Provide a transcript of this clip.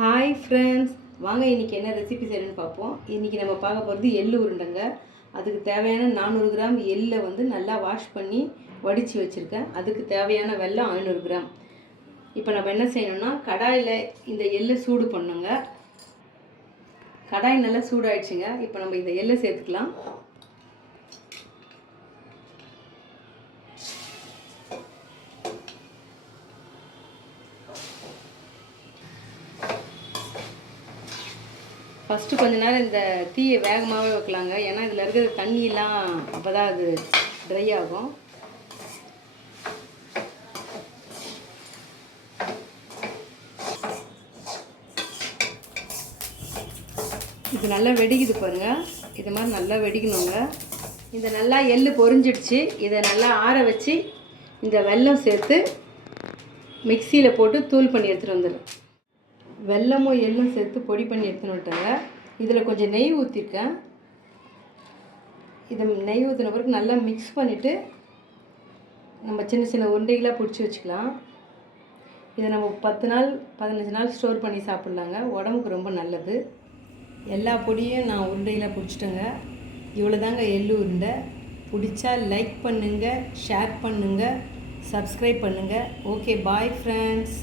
Hi friends வாங்க இன்றைக்கி என்ன ரெசிபி செய்யணும்னு பார்ப்போம். இன்றைக்கி நம்ம பார்க்க போகிறது எள்ளு உருண்டைங்க. அதுக்கு தேவையான நானூறு கிராம் எள்ளை வந்து நல்லா வாஷ் பண்ணி வடித்து வச்சுருக்கேன். அதுக்கு தேவையான வெல்லம் ஐநூறு கிராம். இப்போ நம்ம என்ன செய்யணும்னா கடாயில் இந்த எள்ளை சூடு பண்ணுங்க. கடாய் நல்லா சூடாயிடுச்சுங்க. இப்போ நம்ம இந்த எள்ளை சேர்த்துக்கலாம். ஃபஸ்ட்டு கொஞ்ச நேரம் இந்த தீயை வேகமாகவே வைக்கலாங்க. ஏன்னா இதில் இருக்கிற தண்ணியெலாம் அப்போ தான் அது ட்ரை ஆகும். இது நல்லா வெடிக்குது பாருங்க. இது மாதிரி நல்லா வெடிக்கணுங்க. இந்த நல்லா எள் பொறிஞ்சிடுச்சு இதை நல்லா ஆற வச்சு இந்த வெல்லம் சேர்த்து மிக்சியில் போட்டு தூள் பண்ணி எடுத்துகிட்டு வந்துடும் வெல்லமும் எள்ளும் சேர்த்து பொடி பண்ணி எடுத்துன்னு வந்துட்டேங்க. இதில் கொஞ்சம் நெய் ஊற்றிருக்கேன் இதை நெய் ஊற்றின பிறகு நல்லா மிக்ஸ் பண்ணிவிட்டு நம்ம சின்ன சின்ன உருண்டைகளாக பிடிச்சி வச்சுக்கலாம். இதை நம்ம பத்து நாள் பதினஞ்சு நாள் ஸ்டோர் பண்ணி சாப்பிட்லாங்க. உடம்புக்கு ரொம்ப நல்லது. எல்லா பொடியும் நான் உருண்டையில் பிடிச்சிட்டேங்க. இவ்வளோ தாங்க எள்ளு உருண்டை. பிடிச்சா லைக் பண்ணுங்கள் ஷேர் பண்ணுங்கள் சப்ஸ்கிரைப் பண்ணுங்கள் ஓகே பாய் ஃப்ரெண்ட்ஸ்